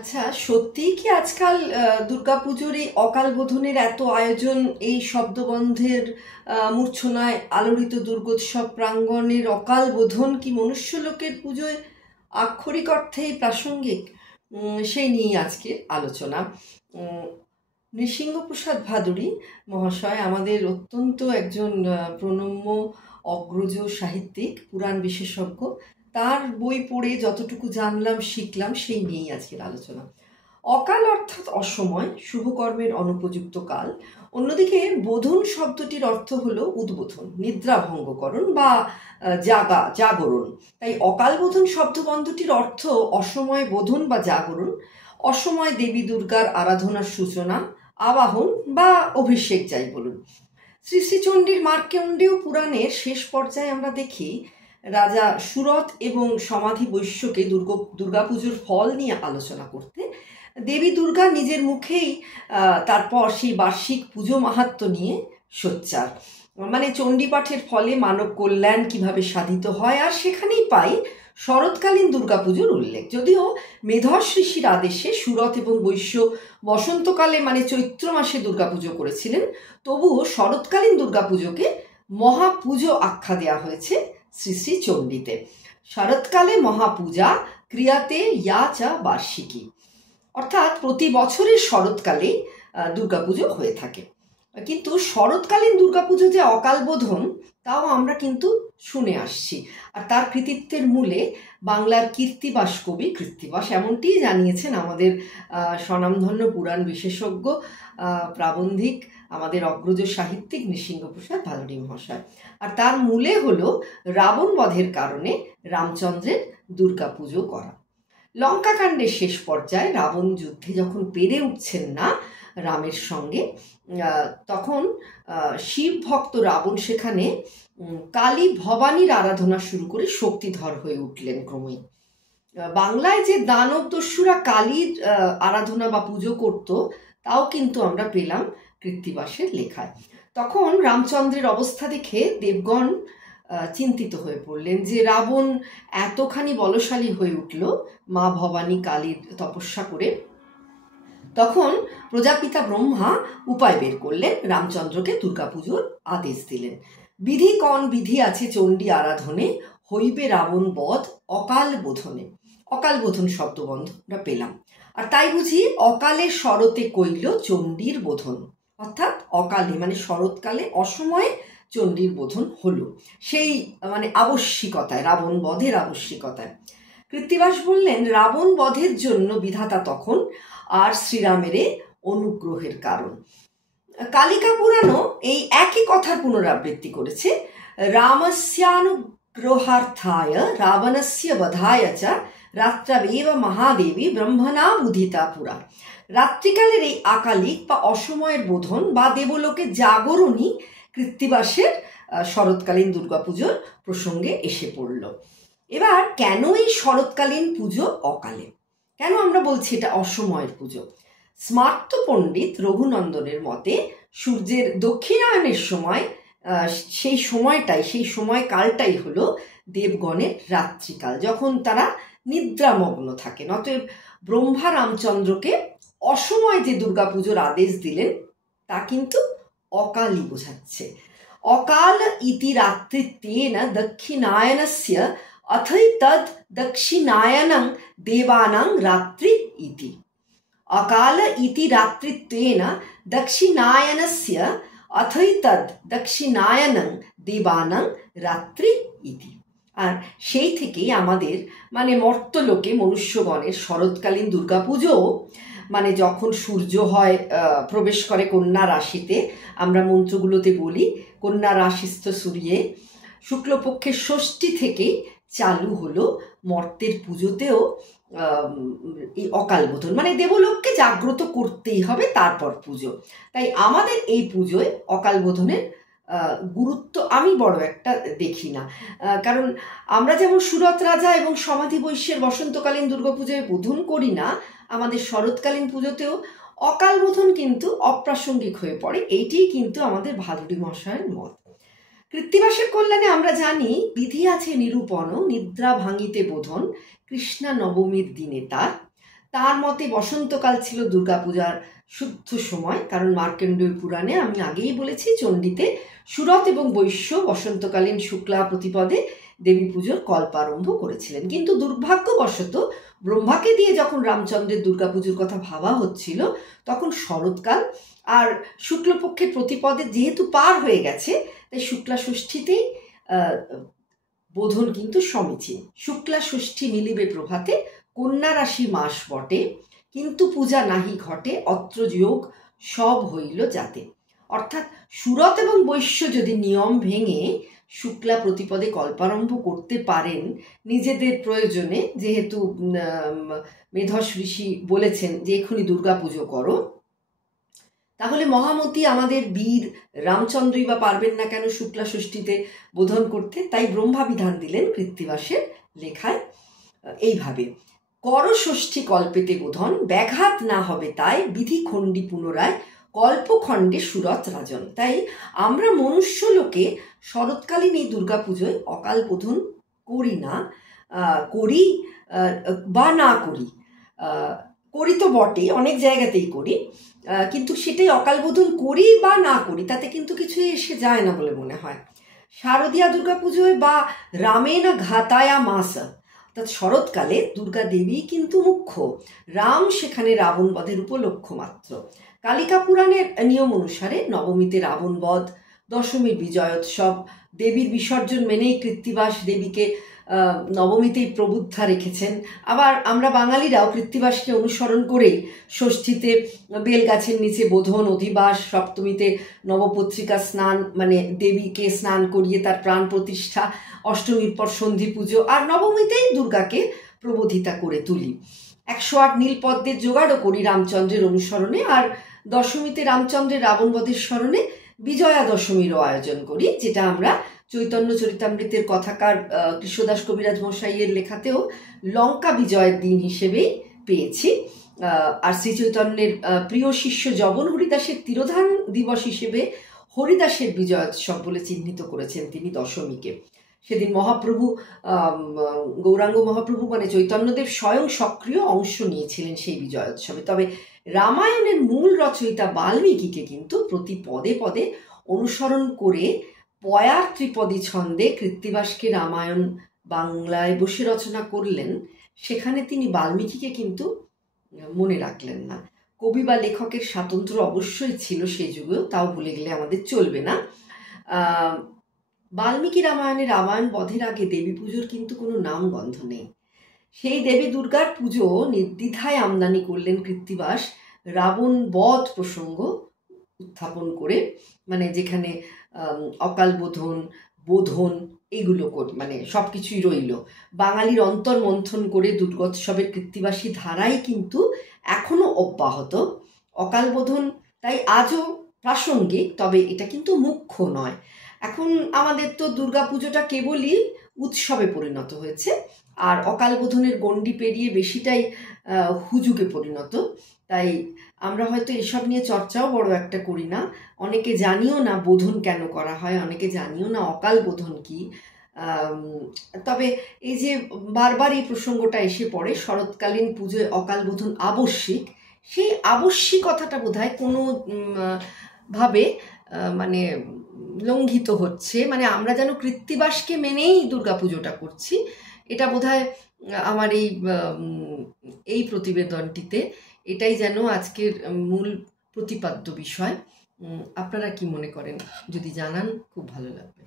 আচ্ছা, সত্যিই কি আজকাল দুর্গাপুজোর এই অকাল বোধনের এত আয়োজন, এই শব্দবন্ধের মূর্ছনায় আলোড়িত দুর্গোৎসব প্রাঙ্গণের অকাল বোধন কি মনুষ্যলোকের পুজোয় আক্ষরিক অর্থেই প্রাসঙ্গিক? সেই নিয়েই আজকে আলোচনা। উম, নৃসিংহপ্রসাদ ভাদুড়ী মহাশয় আমাদের অত্যন্ত একজন প্রণম্য অগ্রজ সাহিত্যিক, পুরাণ বিশেষজ্ঞ। তার বই পড়ে যতটুকু জানলাম শিখলাম সেই নিয়েই আজকের আলোচনা। অকাল অর্থাৎ অসময়, শুভকর্মের অনুপযুক্ত কাল। অন্যদিকে বোধন শব্দটির অর্থ হলো উদ্বোধন, নিদ্রাভঙ্গকরণ বা জাগরণ। তাই অকাল বোধন শব্দবন্ধটির অর্থ অসময় বোধন বা জাগরণ, অসময় দেবী দুর্গার আরাধনার সূচনা, আবাহন বা অভিষেক যাই বলুন। শ্রী শ্রী চণ্ডীর মার্কণ্ডেয় পুরাণের শেষ পর্যায়ে আমরা দেখি রাজা সুরথ এবং সমাধি বৈশ্যকে দুর্গাপুজোর ফল নিয়ে আলোচনা করতে। দেবী দুর্গা নিজের মুখেই তারপর সেই বার্ষিক পুজো মাহাত্ম্য নিয়ে সোচ্চার। মানে চণ্ডীপাঠের ফলে মানব কল্যাণ কিভাবে সাধিত হয়, আর সেখানেই পাই শরৎকালীন দুর্গাপুজোর উল্লেখ। যদিও মেধস ঋষির আদেশে সুরথ এবং বৈশ্য বসন্তকালে মানে চৈত্র মাসে দুর্গাপুজো করেছিলেন, তবুও শরৎকালীন দুর্গাপুজোকে মহাপুজো আখ্যা দেওয়া হয়েছে শ্রী শ্রী চণ্ডীতে। শরৎকালে মহাপূজা ক্রিয়াতে ইয়া চা বার্ষিকী, অর্থাৎ প্রতি বছরের শরৎকালেই দুর্গাপুজো হয়ে থাকে। কিন্তু শরৎকালীন দুর্গাপুজো যে অকাল বোধন, তাও আমরা কিন্তু শুনে আসছি। আর তার কৃতিত্বের মূলে বাংলার কীর্তিবাস কবি কৃত্তিবাস এমনটিই জানিয়েছেন আমাদের স্বনামধন্য পুরাণ বিশেষজ্ঞ প্রাবন্ধিক, আমাদের অগ্রজ সাহিত্যিক নৃসিংহপ্রসাদ ভাদুড়ী মহাশয়। আর তার মূলে হলো রাবণ বধের কারণে রামচন্দ্রের দুর্গাপুজো করা। লঙ্কাকাণ্ডের শেষ পর্যায়ে রাবণ যুদ্ধে যখন পেরে উঠছেন না রামের সঙ্গে, তখন শিব ভক্ত রাবণ সেখানে কালী ভবানীর আরাধনা শুরু করে শক্তিধর হয়ে উঠলেন ক্রমেই। বাংলায় যে দানব দস্যুরা কালীর আরাধনা বা পুজো করত, তাও কিন্তু আমরা পেলাম কৃত্তিবাসের লেখায়। তখন রামচন্দ্রের অবস্থা দেখে দেবগণ চিন্তিত হয়ে পড়লেন যে রাবণ এতখানি বলশালী হয়ে উঠল মা ভবানী কালীর তপস্যা করে। তখন প্রজাপিতা ব্রহ্মা উপায় বের করলেন, রামচন্দ্রকে দুর্গাপুজোর আদেশ দিলেন। বিধি কন বিধি আছে চণ্ডী আরাধনে, হইবে রাবণ বধ অকাল বোধনে। অকাল বোধন শব্দবন্ধ আমরা পেলাম। আর তাই বুঝি অকালে শরতে কইল চণ্ডীর বোধন, অর্থাৎ অকালে মানে শরৎকালে অসময়ে চণ্ডীর বোধন হলো, সেই মানে আবশ্যিকতায়, রাবণ বধের আবশ্যিকতায়। কৃত্তিবাস বললেন রাবণ বধের জন্য বিধাতা তখন আর শ্রীরামের অনুগ্রহের কারণ। কালিকা পুরাণও এই একই কথার পুনরাবৃত্তি করেছে। রামস্যানুগ্রহার্থায় রাবণস্য বধায় চ রাত্রাবেব মহাদেবী ব্রহ্মণা বুধিতা পুরা। রাত্রিকালের এই আকালিক বা অসময়ের বোধন বা দেবলোকে জাগরণই কৃত্তিবাসের শরৎকালীন দুর্গাপুজোর প্রসঙ্গে এসে পড়ল। এবার কেন এই শরৎকালীন পুজো অকালে, কেন আমরা বলছি এটা অসময়ের পুজো? স্মার্ত পণ্ডিত রঘুনন্দনের মতে সূর্যের দক্ষিণায়নের সময়, সেই সময়কালটাই হলো দেবগণের রাত্রিকাল, যখন তারা নিদ্রামগ্ন থাকেন। অতএব ব্রহ্মা রামচন্দ্রকে অসময় যে দুর্গাপুজোর আদেশ দিলেন তা কিন্তু অকালই বোঝাচ্ছে। অকাল ইতি রাত্রিত্বেন দক্ষিণায়নস্য অথৈতদ দক্ষিণায়নং দেবানাং রাত্রি ইতি। অকাল ইতি রাত্রিত্বেন দক্ষিণায়নস্য অথৈতদ দক্ষিণায়নং দেবানাং রাত্রি ইতি। আর সেই থেকেই আমাদের মানে মর্তলোকে মনুষ্যগণের শরৎকালীন দুর্গাপুজো, মানে যখন সূর্য হয় প্রবেশ করে কন্যা রাশিতে, আমরা মন্ত্রগুলোতে বলি কন্যা রাশিস্থ সূর্যে, শুক্লপক্ষের ষষ্ঠী থেকেই চালু হলো মর্তের পুজোতেও এই অকাল বোধন, মানে দেবলোককে জাগ্রত করতেই হবে তারপর পুজো। তাই আমাদের এই পুজোয় অকাল বোধনের গুরুত্ব আমি বড় একটা দেখি না। কারণ আমরা যেমন সুরত রাজা এবং সমাধি বৈশ্যের বসন্তকালীন দুর্গাপুজোয় বোধন করি না, আমাদের শরৎকালীন পুজোতেও অকাল বোধন কিন্তু অপ্রাসঙ্গিক হয়ে পড়ে। এইটিই কিন্তু আমাদের ভাদুড়ী মহাশয়ের মত। কৃত্তিবাসের কল্যাণে আমরা জানি বিধি আছে নিরূপণ, নিদ্রা ভাঙিতে বোধন, কৃষ্ণা নবমীর দিনে তার তার মতে বসন্তকাল ছিল দুর্গাপূজার শুদ্ধ সময়, কারণ মার্কণ্ডেয় পুরাণে আমি আগেই বলেছি চণ্ডীতে সুরত এবং বৈশ্য বসন্তকালীন শুক্লা প্রতিপদে দেবী পুজোর কল্পারম্ভ করেছিলেন। কিন্তু দুর্ভাগ্যবশত ব্রহ্মাকে দিয়ে যখন রামচন্দ্রের দুর্গাপুজোর কথা ভাবা হচ্ছিল তখন শরৎকাল আর শুক্লপক্ষের প্রতিপদে যেহেতু পার হয়ে গেছে, তাই শুক্লা ষষ্ঠীতেই বোধন কিন্তু সমীচীন। শুক্লা ষষ্ঠী মিলিবে প্রভাতে, কন্যা রাশি মাস বটে, কিন্তু পূজা নাহি ঘটে, অত্র যোগ সব হইল যাতে। অর্থাৎ সুরত এবং বৈশ্য যদি নিয়ম ভেঙে শুক্লা প্রতিপদে কল্পারম্ভ করতে পারেন নিজেদের প্রয়োজনে, যেহেতু মেধস ঋষি বলেছেন যে এখনই দুর্গাপুজো করো, তাহলে মহামতি আমাদের বীর রামচন্দ্রই বা পারবেন না কেন শুক্লা ষষ্ঠীতে বোধন করতে? তাই ব্রহ্মা বিধান দিলেন কৃত্তিবাসের লেখায় এইভাবে: কর ষষ্ঠী কল্পেতে বোধন, ব্যাঘাত না হবে তাই, বিধি খণ্ডী পুনরায়, কল্পখণ্ডে সুরত রাজন। তাই আমরা মনুষ্য লোকে শরৎকালীন এই দুর্গাপুজোয় অকাল বোধন করি না, করি বা না করি, করি তো বটেই, অনেক জায়গাতেই করি, কিন্তু সেটাই অকাল বোধন করি বা না করি তাতে কিন্তু কিছুই এসে যায় না বলে মনে হয়। শারদীয়া দুর্গাপুজোয় বা রামেনা ঘাতায়া মাস, অর্থাৎ শরৎকালে দুর্গা দেবী কিন্তু মুখ্য, রাম সেখানে রাবণ বধের উপলক্ষ মাত্র। কালিকা পুরাণের নিয়ম অনুসারে নবমীতে রাবণ বধ, দশমীর বিজয়োৎসব, দেবীর বিসর্জন মেনেই কৃত্তিবাস দেবীকে নবমীতেই প্রবুদ্ধা রেখেছেন। আবার আমরা বাঙালিরাও কৃত্তিবাসকে অনুসরণ করেই ষষ্ঠীতে বেলগাছের নিচে বোধন অধিবাস, সপ্তমীতে নবপত্রিকা স্নান মানে দেবীকে স্নান করিয়ে তার প্রাণ প্রতিষ্ঠা, অষ্টমীর পর সন্ধি পুজো, আর নবমীতেই দুর্গাকে প্রবোধিতা করে তুলি। 108 নীলপদ্মের জোগাড়ও করি রামচন্দ্রের অনুসরণে, আর দশমীতে রামচন্দ্রের রাবণবধের স্মরণে বিজয়া দশমীরও আয়োজন করি, যেটা আমরা চৈতন্য চরিতামৃতের কথাকার কৃষ্ণদাস কবিরাজ মশাইয়ের লেখাতেও লঙ্কা বিজয়ের দিন হিসেবেই পেয়েছি। আর শ্রী চৈতন্যের প্রিয় শিষ্য জবন হরিদাসের তিরোধান দিবস হিসেবে হরিদাসের বিজয়োৎসব বলে চিহ্নিত করেছেন তিনি দশমীকে। সেদিন মহাপ্রভু গৌরাঙ্গ মহাপ্রভু মানে চৈতন্যদেব স্বয়ং সক্রিয় অংশ নিয়েছিলেন সেই বিজয়োৎসবে। তবে রামায়ণের মূল রচয়িতা বাল্মীকিকে কিন্তু প্রতি পদে পদে অনুসরণ করে পয়ার ত্রিপদী ছন্দে কৃত্তিবাসকে রামায়ণ বাংলায় বসে রচনা করলেন, সেখানে তিনি বাল্মীকিকে কিন্তু মনে রাখলেন না। কবি বা লেখকের স্বাতন্ত্র্য অবশ্যই ছিল সেই যুগেও, তাও ভুলে গেলে আমাদের চলবে না। বাল্মীকি রামায়ণে রামায়ণ বধের আগে দেবী পুজোর কিন্তু কোনো নাম গন্ধ নেই। সেই দেবী দুর্গার পুজো নির্দ্বিধায় আমদানি করলেন কৃত্তিবাস রাবণ বধ প্রসঙ্গ উত্থাপন করে, মানে যেখানে অকাল বোধন বোধন এগুলো মানে সব কিছুই রইল। বাঙালির অন্তর মন্থন করে দুর্গোৎসবের কৃত্তিবাসী ধারাই কিন্তু এখনো অব্যাহত। অকাল বোধন তাই আজও প্রাসঙ্গিক, তবে এটা কিন্তু মুখ্য নয়। এখন আমাদের তো দুর্গাপুজোটা কেবলই উৎসবে পরিণত হয়েছে, আর অকাল বোধনের গণ্ডি পেরিয়ে বেশিটাই হুজুগে পরিণত। তাই আমরা হয়তো এসব নিয়ে চর্চাও বড় একটা করি না, অনেকে জানিও না বোধন কেন করা হয়, অনেকে জানিও না অকাল বোধন কি। তবে এই যে বারবার এই প্রসঙ্গটা এসে পড়ে, শরৎকালীন পুজোয় অকাল বোধন আবশ্যিক, সেই আবশ্যিকতাটা বোধহয় কোনো ভাবে মানে লঙ্ঘিত হচ্ছে, মানে আমরা যেন কৃত্তিবাসকে মেনেই দুর্গাপুজোটা করছি, এটা বোধহয় আমার এই প্রতিবেদনটিতে এটাই যেন আজকের মূল প্রতিপাদ্য বিষয়। আপনারা কি মনে করেন যদি জানান, খুব ভালো লাগবে।